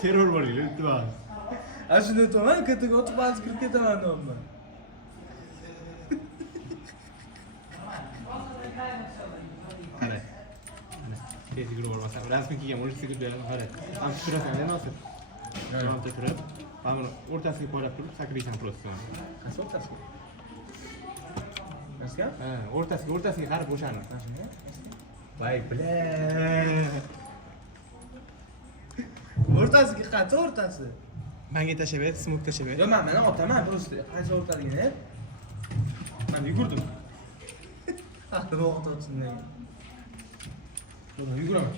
Terror var gibi, iltimos. Ana shuni aytaman, ketiga o'tib ba'zi kirib ketaman deyapman. Qara. Ana, tez yugurib bormasam, rasmiy kelgan mototsiklga beraman, qara. Ham turasan, endi hozir. Ramda turib, mana o'rtasiga qo'yib turib, sakraysan просто. Qaysi o'rtasiga? Qaysiga? Ha, o'rtasiga qarab bo'shanib. Voy, bla. O'rtasiga qaysi o'rtasi? Menga tashlab ber, smok tashlab ber. Yo, men mana otaman, просто qaysi o'rtaligini. Men yugurdim. Nima vaqt o'tsindan. Yo'q, yuguraman.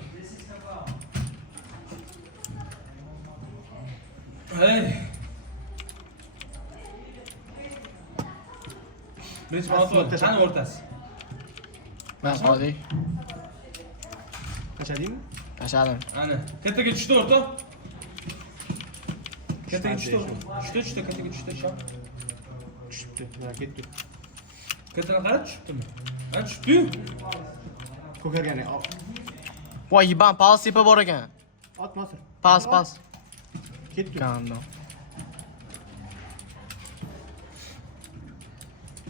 Hey. Birinchi marta qani o'rtasi? Hadi. Tashladingmi? Tashladim. Ana, kattaga tushdi o'rta. Kattaga tushdi. Tushdi, kattaga tushdi, shom. Tushibdi, ketdi. Kattaga qarab tushibdimi? Ha, tushdi-yu. Ko'kargani, Voy, yiban pas tepa bor ekan. ot Nosir. Pas. Ketdi. Gando.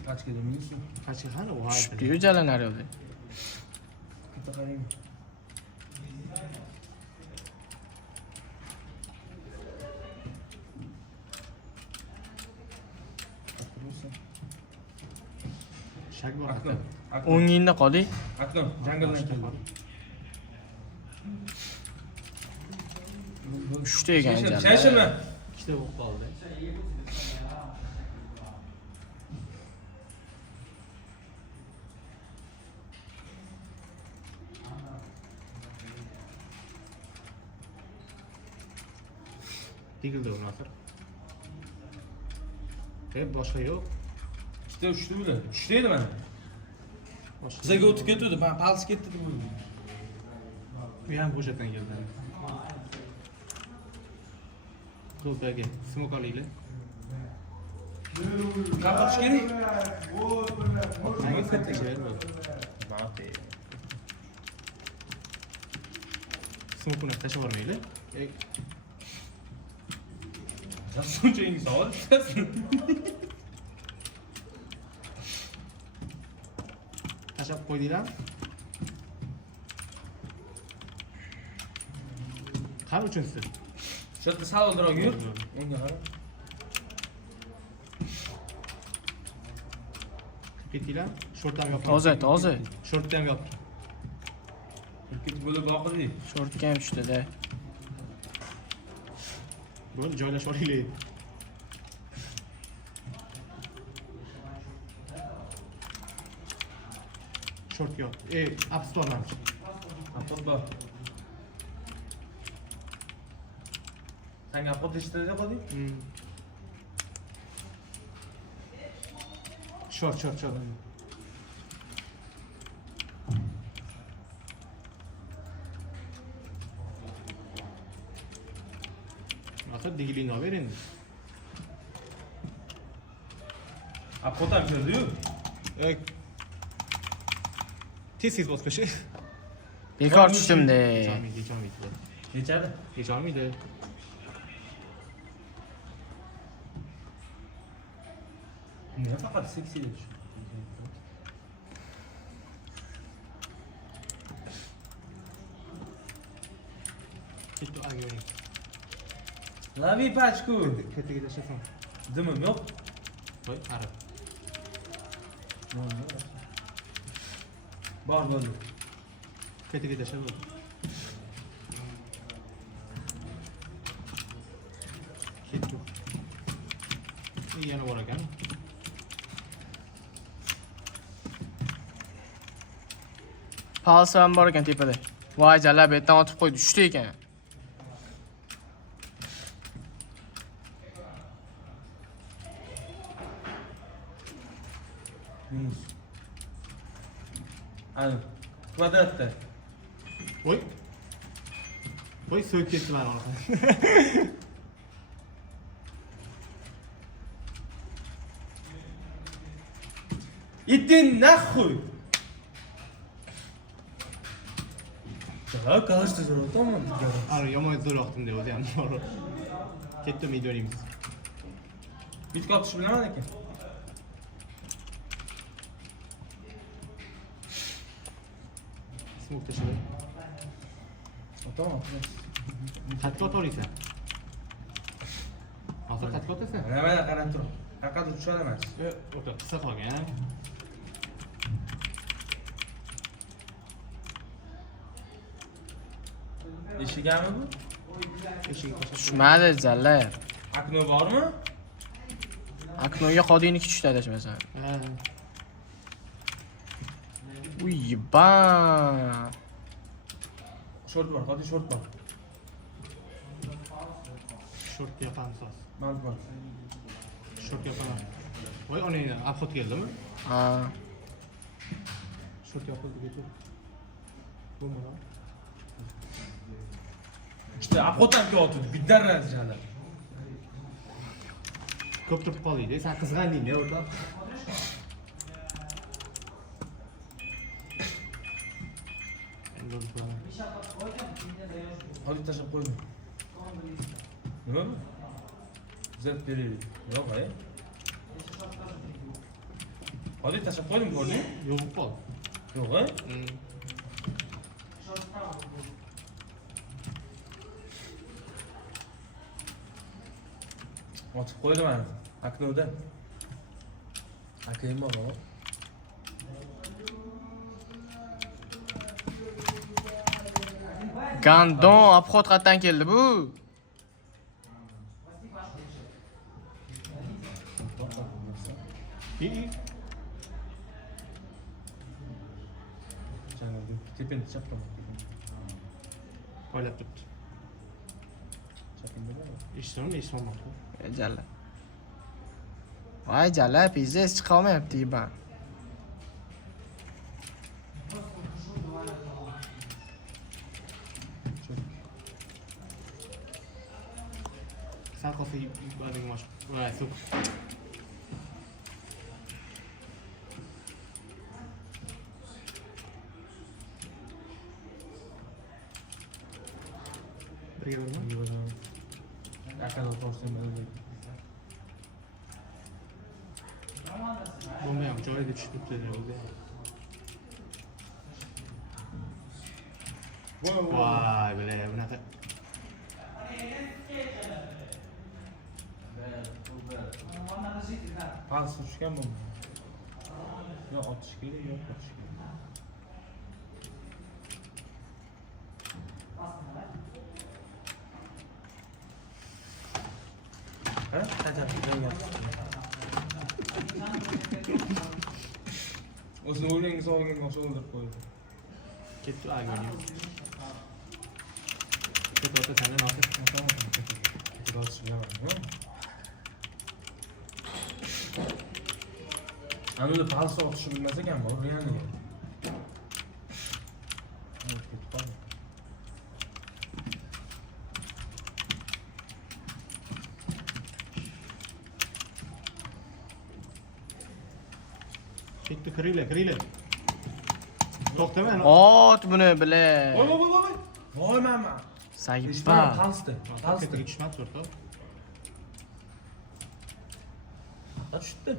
Kaç kere biliyorsun? Qachga qani u Tushdi-yu jalanar yo'lda. Katta qaraymi? Shak bor. Akram. O'ngingda qolding. Akram, jangildan keldi. Tushdi ekan jala. Shayshimi? Ikkita bo'lib qoldi. Tegildi u Nosir. Boshqa yo'q. Tushdi bile. Tushdi edi mana. Bizaga o'tib ketdi, men pals ketdi deb o'yladim. Bu ham bo'shatdan keldi. Qo'ldaga smok olaylik. Kapatish kerak. Menga katta bermadi. Mate. Smokuni tashlab yubormaylik. Shuncha savol tutasiz. Tashlab qo'ydinglar. Qani uchunsiz? Shu yerda salonroq yur. Unga qara. Ketdinglar? Shortdan yopib. Toza. Shortdan yopib. Ketib bo'lib boqdi. Shortga ham tushdi-da. Bo'ldi, joylashib olaylik. Short yop. App Store'dan. Apotba. Sen apot istedin qoding? Short. Nosir, digilingni olib ber endi. Apot ham keldi-yu. Tez bosqichi. Bekor tushdimda. Yecholmaydi. Kechadi. Yecholmaydi. Nima faqat seksiya tush. Ketdi agoni. Lavi pachku. Ketiga tashlasam. Dimim yo'q. Voy, qarab. Bor bo'ldi. Ketiga tashlab bo'ldi. Ketdi. Yana bor ekan. Pals ham bor ekan tepada. Voy, jala bu yerdan otib qo'ydi. Tushdi ekan. Minus. Ana, kvadratda. Voy, so'yib ketdi mana orqadan. Itin nahxuy. Ya kaçtı sonra tamam mı? Abi yomon zo'r vaqtimda o'zi ham bor. Ketdim uyda o'ynaymiz. Bitka atışını bilemem ki. Smoke tashlab. Tamam. Qatga o'toliysan. Hozir qatga o'tasan? Mana qarab tur. Qaqadir tushadi emas. O'ta qisqa qolgan. Eshigami bu? Eshik tashlab. Tushmadi jalla. Akno bormi? Aknoga xodiniki tushdi adashmasam. Ha. Uy, ban. Short bor, hadi short bor. Short yapan so'z. Mal bor. Short yapan. Voy ona obxod keldimi? Ha. Short yapildi ketur. Bu mana. İşte apotan ki oturdu. Bitter razıcalar. Ko'p turib qoldingda. Sen qizg'anding-da o'rtoq. Endi o'zim. Hadi taşıp koydum. Ne oldu? Zet deri. Yok hayır. Hadi taşıp koydum gördün mü? Yo'q qol. Yok hayır. Açıp koydum ben. Akno'da. Akayım baba. Gandon obxod qayerdan keldi bu? İyi. Canım tepeni çaptım. Poylab turibdi. Çaptım da. Eshitdim, eshitolmabdi. Jalla. Voy jalla, pizza chiqa olmayapti ban. Sal qolsa yuboring mosh. Va, sup. Birga bormi? Akada to'g'risida bilmayman. Bomba ham joyiga tushib turibdi o'zi. Voy, bile bunaqa. Pas tushgan bu. Yo otish kerak, yo'q otish kerak. Ha? O'zini o'ylangiz olgan o'sha o'ldirib qo'ydi. Ketdi agoniya. Ketdi o'ta seni noqis. Biraz bilaman. Ana da palsa otishni bilmas ekan bu, realiga. Ketdi, kiringlar. To'xtama. Ot buni bile. Voy. Voy mama. Sayba. Palsdi. Ketdi, tushmadi o'rtoq. Tushdi.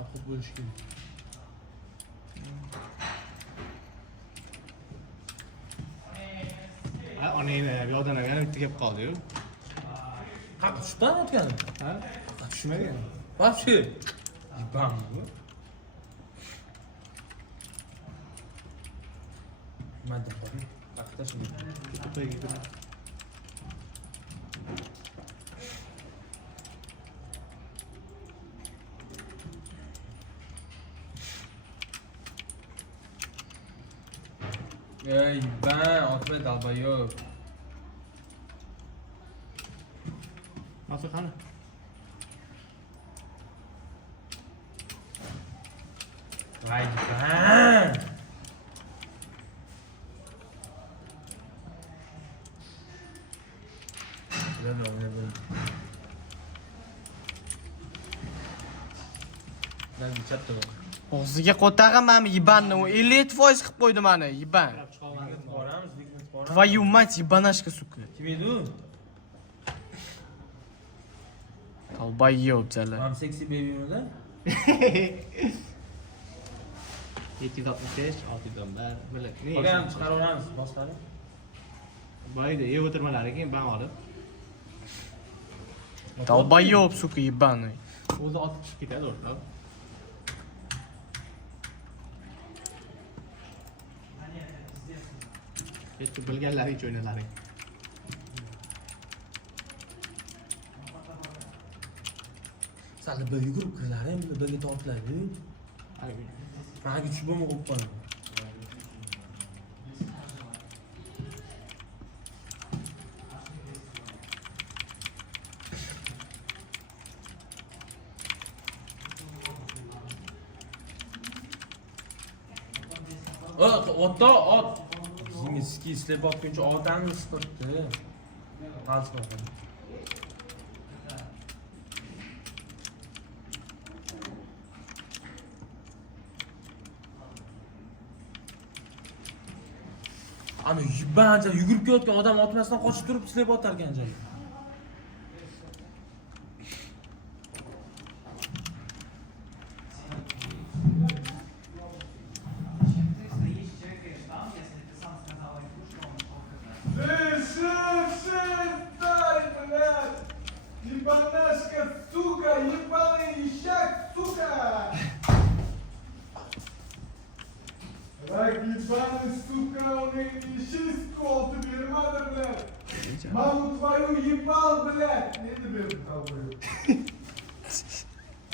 Apot bo'lish kerak. Ha, onangni yo'ldan olgan bitta kelib qoldi-yu. Ha, tushdan o'tgani. Ha? Tushmagan. Вообще. Ебам bu. Madde var. Akta şimdi. To'pay ketdi. Ey ben otbay dalbayım. Nasıl qani? Vay ben. Ben bir çat da O'ziga qo'tag'imami yibanni, u 57% qilib qo'ydi mani, yiban. Qarab chiqolmadi. Boramiz, lekin boramiz. Твою мать, ебанашка, сука. Kim edi u? Долбоёб, jala. Mam seksi baby'mida. 765, 611. Mana ne? Qolganini chiqaraveramiz, boshqari. Boyda yev o'tirmalari keyin ban olib, Долбоёб, сука, ебаный. o'zi otib chiqib ketadi o'rtoq. Hech bilganlaring o'ynalaring. Sal bir yugurib kirlaring, birga tortlaydi. Mana tushib bo'lmay qo'yib qoldi. Ota, ot. Bizimki ishlab olguncha otani siqibdi. Qalsmoqda. Ana yubancha yugurib kelayotgan odam otmasdan qochib turib silab otar ekan joyi. Дай, блядь! Ебанашка, сука! Ебаный ищак, сука! Bak ебаный, сука, он и шестку, ты бермады, блядь! Маму твою ебал, блядь! Не берем тобой.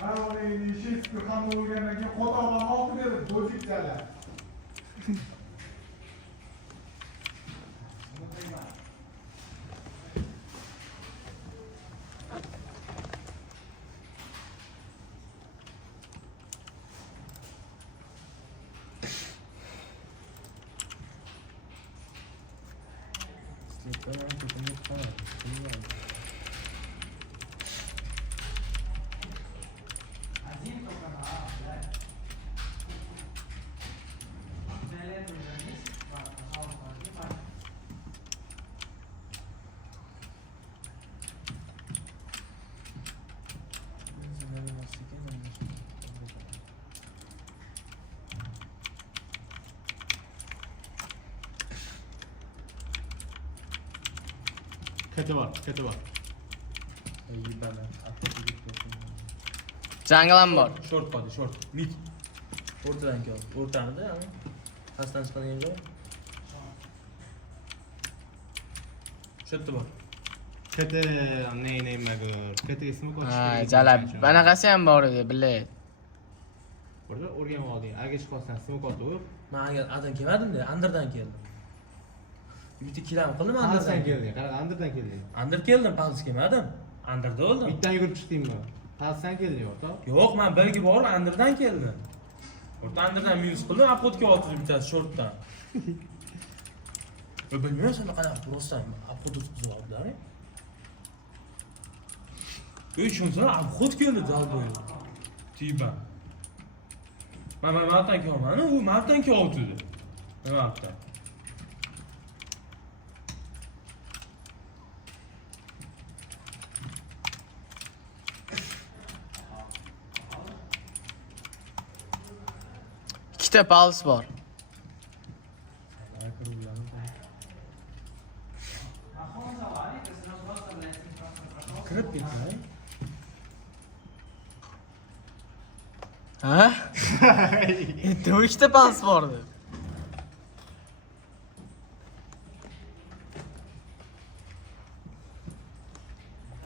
А он и шестку, хаму урганаки, хода мамал, блядь, дожик тяля. Keti var, keti var. Janglam bor. Short qoldi, short. Mid. O'rtadan keldi. O'rtamida, ya'ni pastdan chiqadigan joy. Shu yerda bor. Keti ne magur. Keti ismi ko'chish Ha, kerak. jala. Bunaqasi ham bor edi, bilay. Burada o'rganib olding. Agar chiqolsan, ismi ko'tib. Men agar adan kelmadim-da, Underdan keldim. Bitta kiram qildim Anderdan Underdan. kelding. Qara, Anderdan kelding. Under keldim, Pals kelmadim. Underda o'ldim. Bittadan yugurib chiqdingmi? Sen kelding o'rtoq. Yo'q, men birga borib Underdan keldim. O'rta Underdan minus qildim, apotga oldim bittasi shortdan. Yo bilmayman sen qanaqa prostan apot o'tkazib oldilar. Ey shundan apot keldi dalboy. Tiba. Men ma'lumotdan kelmadim, u ma'lumotdan keldi. Ma'lumotdan. Ikkita pals bor. Kirib ketdi. Ha? Endi ikkita pals bor edi.